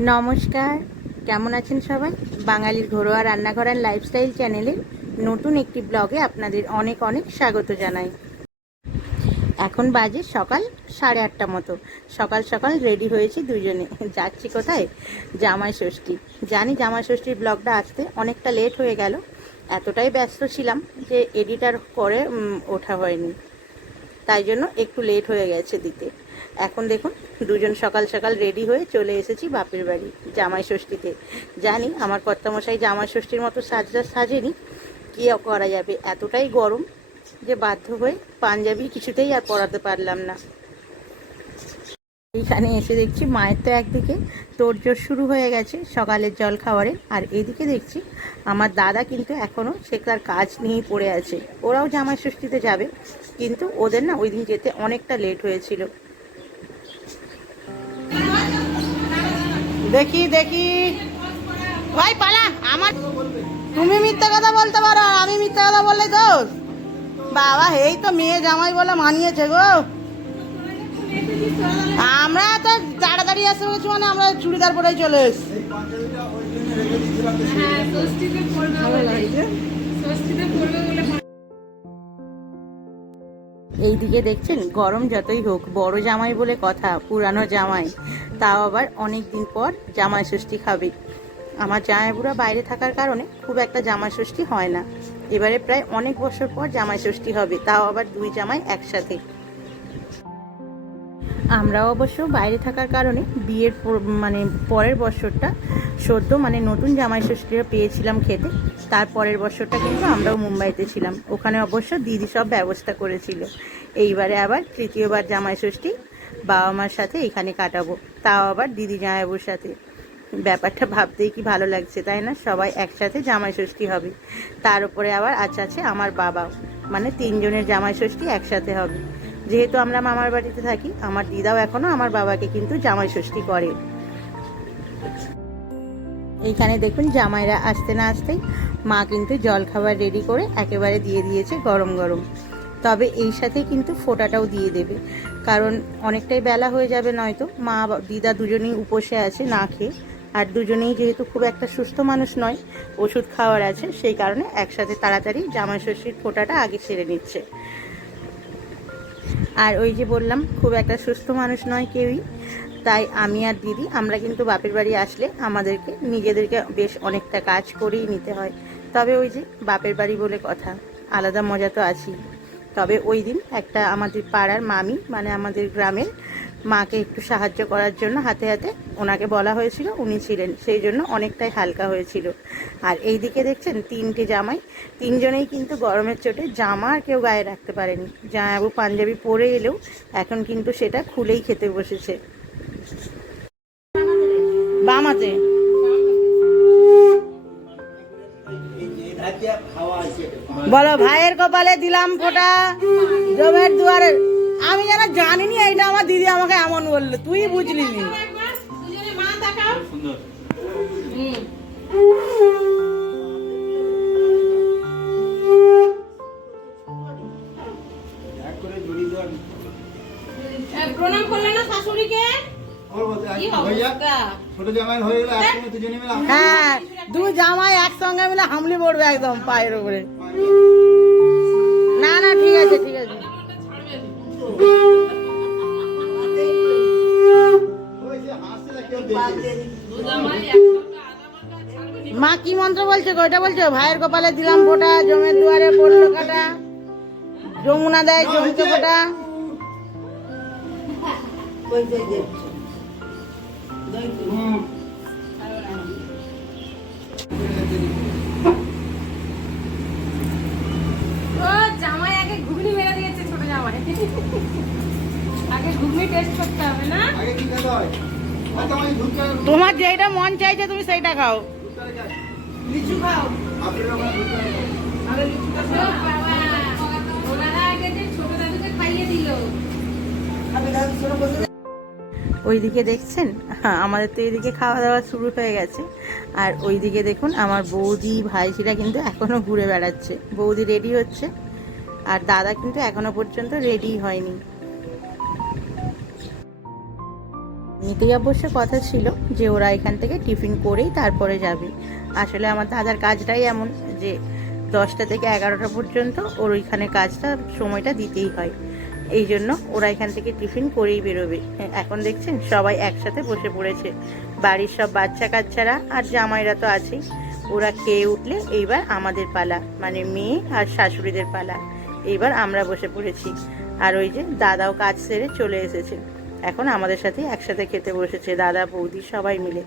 নমস্কার, কেমন আছেন সবাই? বাঙালির ঘরোয়া রান্নাঘর আর লাইফস্টাইল চ্যানেলের নতুন একটি ব্লগে আপনাদের অনেক অনেক স্বাগত জানাই। এখন বাজে সকাল সাড়ে আটটা মতো। সকাল সকাল রেডি হয়েছি দুজনে। যাচ্ছি কোথায়? জামাই ষষ্ঠী। জানি জামাই ষষ্ঠীর ব্লগটা আসতে অনেকটা লেট হয়ে গেল। এতটাই ব্যস্ত ছিলাম যে এডিটার করে ওঠা হয়নি। তাই জন্য একটু লেট হয়ে গেছে দিতে। এখন দেখুন, দুজন সকাল সকাল রেডি হয়ে চলে এসেছি বাপের বাড়ি, জামাই ষষ্ঠীতে। জানি আমার কর্তামশাই জামাই ষষ্ঠীর মতো সাজটা সাজেনি, কী করা যাবে? এতটাই গরম যে বাধ্য হয়ে পাঞ্জাবি কিছুতেই আর পরাতে পারলাম না। এইখানে এসে দেখছি মায়ের তো একদিকে তোড়জোড় শুরু হয়ে গেছে সকালের জল খাওয়ারে, আর এদিকে দেখছি আমার দাদা কিন্তু এখনও সে তার কাজ নিয়েই পড়ে আছে। ওরাও জামাই ষষ্ঠীতে যাবে, কিন্তু ওদের না ওই দিন যেতে অনেকটা লেট হয়েছিল। দেখি দেখি। ভাই পালা। আমার তুমি মিথ্যা কথা বলতে পারো আমি মিথ্যা কথা বললে তো বাবা এই তো মেয়ে জামাই বলে মানিয়েছে গো। আমরা তো তাড়াতাড়ি এসে গেছি মানে আমরা চুড়িদার পরেই চলে এসেছি। হ্যাঁ ষষ্ঠীতে পড়বে এইদিকে দেখছেন, গরম যতই হোক, বড় জামাই বলে কথা, পুরানো জামাই। তাও আবার অনেক দিন পর জামাই ষষ্ঠী খাবে। আমার জামাইবুড়া বাইরে থাকার কারণে খুব একটা জামাই ষষ্ঠী হয় না। এবারে প্রায় অনেক বছর পর জামাই ষষ্ঠী হবে, তাও আবার দুই জামাই একসাথে। আমরাও অবশ্য বাইরে থাকার কারণে বিয়ের মানে পরের বছরটা সদ্য মানে নতুন জামাই ষষ্ঠীরা পেয়েছিলাম খেতে। তার পরের বছরটা কিন্তু আমরাও মুম্বাইতে ছিলাম। ওখানে অবশ্য দিদি সব ব্যবস্থা করেছিল। এইবারে আবার তৃতীয়বার জামাই ষষ্ঠী, বাবা মার সাথে এখানে কাটাবো। তাও আবার দিদি জামাইবুর সাথে। ব্যাপারটা ভাবতেই কি ভালো লাগছে, তাই না? সবাই একসাথে জামাই ষষ্ঠী হবে। তার উপরে আবার আজ আছে আমার বাবাও। মানে তিনজনের জামাই ষষ্ঠী একসাথে হবে। যেহেতু আমরা মামার বাড়িতে থাকি, আমার দিদাও এখনও আমার বাবাকে কিন্তু জামাই ষষ্ঠী করে। এইখানে দেখুন জামাইরা আসতে না আসতেই মা কিন্তু জল খাবার রেডি করে একেবারে দিয়ে দিয়েছে গরম গরম। তবে এই সাথে কিন্তু ফোঁটাটাও দিয়ে দেবে। কারণ অনেকটাই বেলা হয়ে যাবে নয়তো, মা, দিদা দুজনেই উপসে আছে না খেয়ে। আর দুজনেই যেহেতু খুব একটা সুস্থ মানুষ নয়, ওষুধ খাওয়ার আছে, সেই কারণে একসাথে তাড়াতাড়ি জামাই ষষ্ঠীর ফোঁটাটা আগে সেরে নিচ্ছে। আর ওই যে বললাম, খুব একটা সুস্থ মানুষ নয় কেউই। তাই আমি আর দিদি, আমরা কিন্তু বাপের বাড়ি আসলে আমাদেরকে, নিজেদেরকে বেশ অনেকটা কাজ করেই নিতে হয়। তবে ওই যে বাপের বাড়ি বলে কথা, আলাদা মজা তো আছি তবে ওই দিন একটা আমাদের পাড়ার মামি মানে আমাদের গ্রামের মাকে একটু সাহায্য করার জন্য হাতে হাতে ওনাকে বলা হয়েছিল, উনি ছিলেন। সেই জন্য অনেকটাই হালকা হয়েছিল। আর এই দিকে দেখছেন তিনটে জামাই। তিনজনেই কিন্তু গরমের চোটে জামা আর কেউ গায়ে রাখতে পারেনি। জামাইবাবু পাঞ্জাবি পরে এলেও এখন কিন্তু সেটা খুলেই খেতে বসেছে। বামাতে। বলো, ভাইয়ের কপালে দিলাম ফোটা। জমের দুয়ারে। আমি যেন জানিনি এইটা আমার দিদি আমাকে এমন বলল। তুই বুঝলি নি। প্রণাম করলে শাশুড়িকে? হয়ে হ্যাঁ জামাই একসঙ্গে মিলে হামলি পড়বে একদম পায়ের উপরে। না না ঠিক আছে ঠিক আছে। মা কি মন্ত্র বলছে গো? ওইটা বলছো ভাইয়ের কপালে দিলাম ফোটা জমের দুয়ারে পড়ল কাটা যমুনা দেয় জমিতে ফোটা হুম। আগে ঘুগনি টেস্ট করতে হবে না? আগে কি খেতে হয়? হয়তো আমি ঢুকতে তোমার যেটা মন চাইছে তুমি সেইটা খাও। লিচু ওইদিকে দেখছেন? হ্যাঁ আমাদের তো এদিকে খাওয়া দাওয়া শুরু হয়ে গেছে। আর ওইদিকে দেখুন আমার বৌদি ভাইজিরা কিন্তু এখনও ঘুরে বেড়াচ্ছে। বৌদি রেডি হচ্ছে। আর দাদা কিন্তু এখনও পর্যন্ত রেডি হয়নি। নিতেই অবশ্য কথা ছিল যে ওরা এখান থেকে টিফিন করেই তারপরে যাবে। আসলে আমার দাদার কাজটাই এমন যে দশটা থেকে এগারোটা পর্যন্ত ওর ওইখানে কাজটা সময়টা দিতেই হয়। এই জন্য ওরা এখান থেকে টিফিন করেই বেরোবে। এখন দেখছেন সবাই একসাথে বসে পড়েছে। বাড়ির সব বাচ্চা কাচ্চারা আর জামাইরা তো আছেই। ওরা খেয়ে উঠলে এইবার আমাদের পালা মানে মেয়ে আর শাশুড়িদের পালা। এইবার আমরা বসে পড়েছি। আর ওই যে দাদাও কাজ সেরে চলে এসেছে। এখন আমাদের সাথে একসাথে খেতে বসেছে দাদা, বৌদি সবাই মিলে।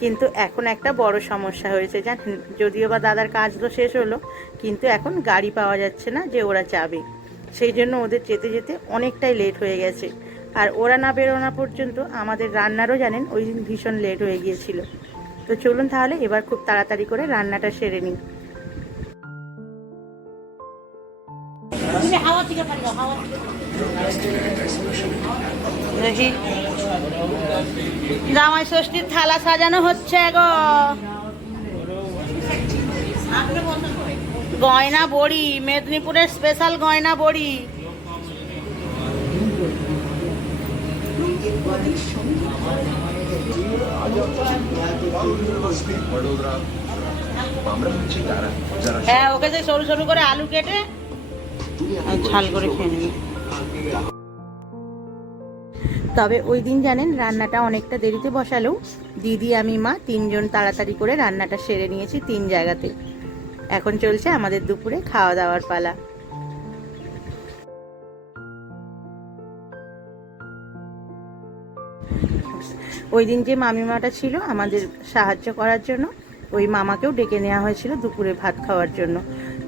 কিন্তু এখন একটা বড় সমস্যা হয়েছে জানেন যদিও বা দাদার কাজ তো শেষ হলো, কিন্তু এখন গাড়ি পাওয়া যাচ্ছে না যে ওরা যাবে। সেই জন্য ওদের যেতে যেতে অনেকটাই লেট হয়ে গেছে। আর ওরা না বেরোনা পর্যন্ত আমাদের রান্নারও জানেন, ওই দিন ভীষণ লেট হয়ে গিয়েছিল। তো চলুন তাহলে এবার খুব তাড়াতাড়ি করে রান্নাটা সেরে নিই। দেখি। জামাই ষষ্ঠীর থালা সাজানো হচ্ছে গো। গয়না বড়ি মেদিনীপুরের স্পেশাল গয়না বড়ি। হ্যাঁ ওকে যে সরু সরু করে আলু কেটে ঝাল করে খেয়ে নেবে তবে ওই দিন জানেন, রান্নাটা অনেকটা দেরিতে বসালেও দিদি, আমি, মা তিনজন তাড়াতাড়ি করে রান্নাটা সেরে নিয়েছি তিন জায়গাতে। এখন চলছে আমাদের দুপুরে খাওয়া দাওয়ার পালা। ওই দিন যে মামিমাটা ছিল আমাদের সাহায্য করার জন্য, ওই মামাকেও ডেকে নেওয়া হয়েছিল দুপুরে ভাত খাওয়ার জন্য।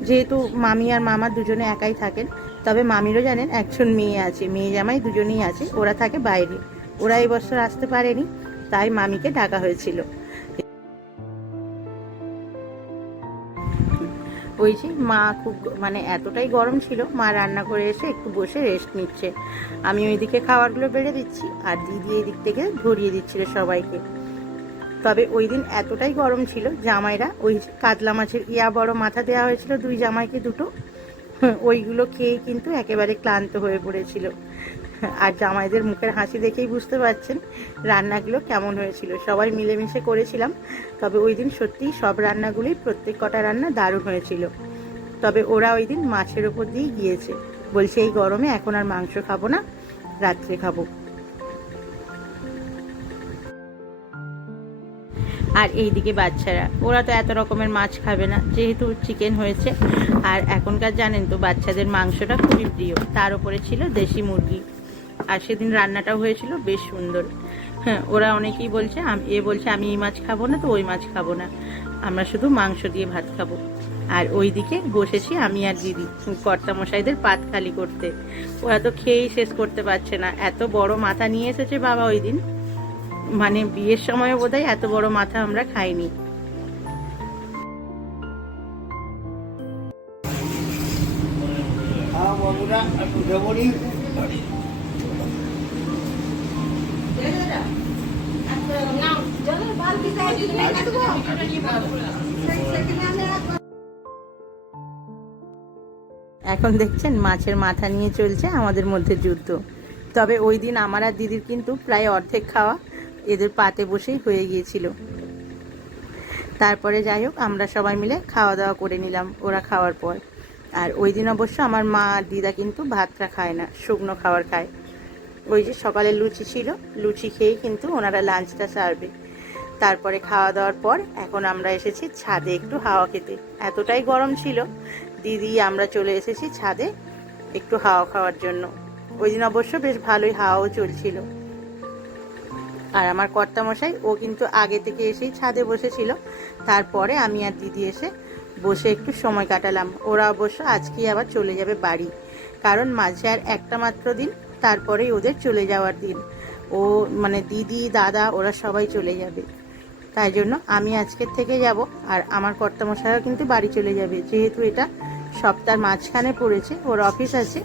যেহেতু মামি আর মামা দুজনে একাই থাকেন, তবে মামিরও জানেন একজন মেয়ে আছে, মেয়ে জামাই দুজনেই আছে, ওরা থাকে বাইরে। ওরা এই বছর আসতে পারেনি, তাই মামিকে ডাকা হয়েছিল। ওই যে মা খুব মানে এতটাই গরম ছিল, মা রান্না করে এসে একটু বসে রেস্ট নিচ্ছে। আমি ওইদিকে খাবারগুলো বেড়ে দিচ্ছি, আর দিদি এই দিক থেকে ধরিয়ে দিচ্ছিল সবাইকে। তবে ওই দিন এতটাই গরম ছিল জামাইরা, ওই কাতলা মাছের ইয়া বড় মাথা দেওয়া হয়েছিল দুই জামাইকে দুটো। ওইগুলো খেয়ে কিন্তু একেবারে ক্লান্ত হয়ে পড়েছিল। আর জামাইদের মুখের হাসি দেখেই বুঝতে পারছেন রান্নাগুলো কেমন হয়েছিল। সবাই মিলেমিশে করেছিলাম, তবে ওই দিন সত্যিই সব রান্নাগুলোই প্রত্যেক কটা রান্না দারুণ হয়েছিল। তবে ওরা ওই দিন মাছের ওপর দিয়েই গিয়েছে। বলছে, এই গরমে এখন আর মাংস খাব না, রাত্রে খাব। আর এইদিকে বাচ্চারা, ওরা তো এত রকমের মাছ খাবে না, যেহেতু চিকেন হয়েছে। আর এখনকার জানেন তো, বাচ্চাদের মাংসটা খুবই প্রিয়। তার উপরে ছিল দেশি মুরগি। আর সেদিন রান্নাটাও হয়েছিল বেশ সুন্দর। হ্যাঁ ওরা অনেকেই বলছে এ বলছে, আমি এই মাছ খাব না তো ওই মাছ খাব না। আমরা শুধু মাংস দিয়ে ভাত খাব। আর ওই দিকে বসেছি আমি আর দিদি কর্তা মশাইদের পাত খালি করতে। ওরা তো খেয়েই শেষ করতে পারছে না। এত বড় মাথা নিয়ে এসেছে বাবা ওই দিন মানে বিয়ের সময় বোধহয় এত বড় মাথা আমরা খাইনি। হ্যাঁ এখন দেখছেন মাছের মাথা নিয়ে চলছে আমাদের মধ্যে যুদ্ধ। তবে ওই দিন আমার আর দিদির কিন্তু প্রায় অর্ধেক খাওয়া। এদের পাতে বসেই হয়ে গিয়েছিল। তারপরে যাই হোক, আমরা সবাই মিলে খাওয়া দাওয়া করে নিলাম ওরা খাওয়ার পর। আর ওই দিন অবশ্য আমার মা আর দিদা কিন্তু ভাতটা খায় না, শুকনো খাবার খায়। ওই যে সকালে লুচি ছিল, লুচি খেয়েই কিন্তু ওনারা লাঞ্চটা সারবে। তারপরে খাওয়া দাওয়ার পর এখন আমরা এসেছি ছাদে একটু হাওয়া খেতে। এতটাই গরম ছিল, দিদি, আমরা চলে এসেছি ছাদে একটু হাওয়া খাওয়ার জন্য। ওই দিন অবশ্য বেশ ভালোই হাওয়াও চলছিল। আর আমার কর্তামশাই ও কিন্তু আগে থেকে এসেই ছাদে বসেছিল। তারপরে আমি আর দিদি এসে বসে একটু সময় কাটালাম। ওরা অবশ্য আজকেই আবার চলে যাবে বাড়ি। কারণ মাঝে আর একটা মাত্র দিন তারপরেই ওদের চলে যাওয়ার দিন। ও মানে দিদি দাদা ওরা সবাই চলে যাবে। তাই জন্য আমি আজকের থেকে যাব আর আমার কর্তামশাইও কিন্তু বাড়ি চলে যাবে। যেহেতু এটা সপ্তাহের মাঝখানে পড়েছে ওর অফিস আছে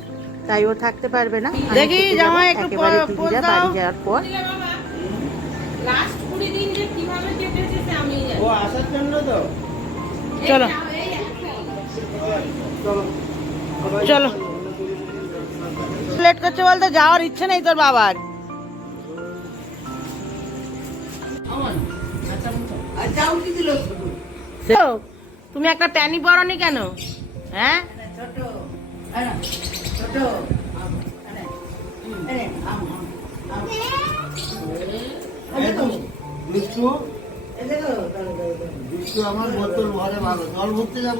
তাই ও থাকতে পারবে না। একেবারে দিদিরা বাড়ি যাওয়ার পর লাস্ট কুড়ি দিন যে কীভাবে কেটেছে সে আমি জানি ও আসার জন্য তো। চলো। চলো। লেট করছে বলতে যাওয়ার ইচ্ছে নেই তোর বাবার। তুমি একটা প্যানি পরনি কেন? হ্যাঁ? বিষ্ণু বিষ্ণু আমার বোতল ঘরে ভালো। জল ভরতে যাব।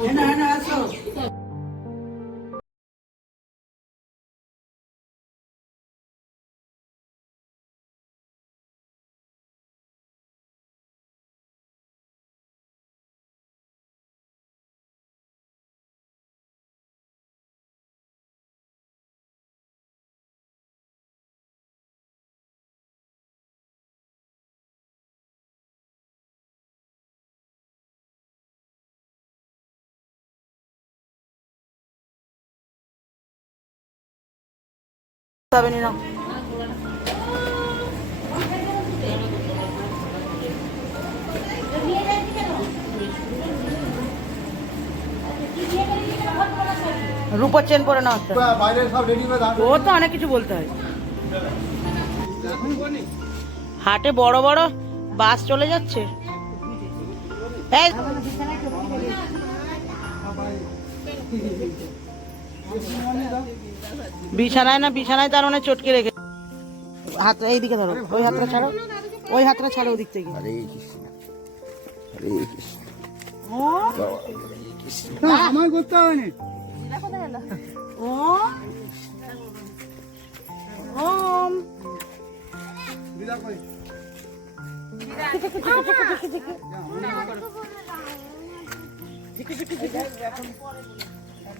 তবে নিন রূপর চেন পরে দাও। ও তো অনেক কিছু বলতে হয়। হাটে বড় বড় বাস চলে যাচ্ছে। এই বিছানায় না বিছানায় তার মানে চটকে রেখে হাত এই দিকে ধরো ওই হাতটা ছাড়ো ওই হাতটা ছাড়ো ওদিক থেকে কৃষ্ণ আমার করতে হবে না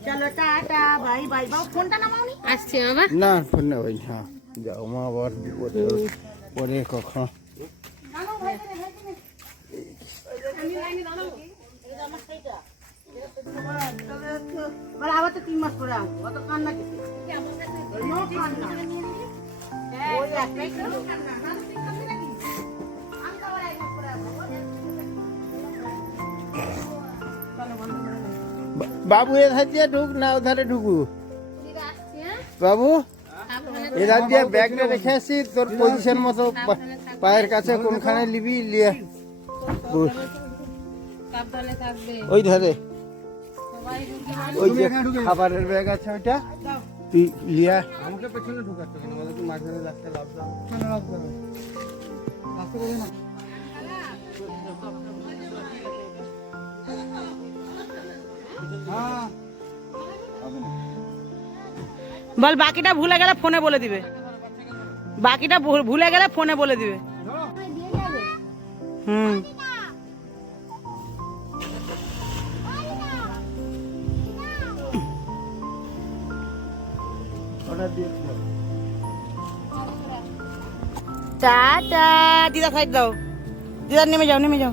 চলো টাটা বাই বাই। বাবা ফোনটা নামাওনি? আসছি বাবা। না ফোন না ওই হ্যাঁ যাও মা আবার বিপদ পরে কখন? আবার তো তিন মাস পরে আসব। অত কান্না কান্না। বাবু এ ধার দিয়ে ঢুক না ওধারে ঢুকু। বাবু এধার দিয়ে ব্যাগটা রেখে আসি তোর পজিশন মতো পায়ের কাছে কোনখানে নিবি লিয়ে। ওই ধারে। ওই যে খাবারের ব্যাগ আছে ওইটা তুই লিয়া আমাকে পেছনে কেন মাঝখানে লাভ দাও লাভ দাও। রাস্তা করে না বল, বাকিটা ভুলে গেলে ফোনে বলে দিবে। বাকিটা ভুলে গেলে ফোনে বলে দিবে। হুম। দিদা সাইড দাও। দিদা নেমে যাও নেমে যাও।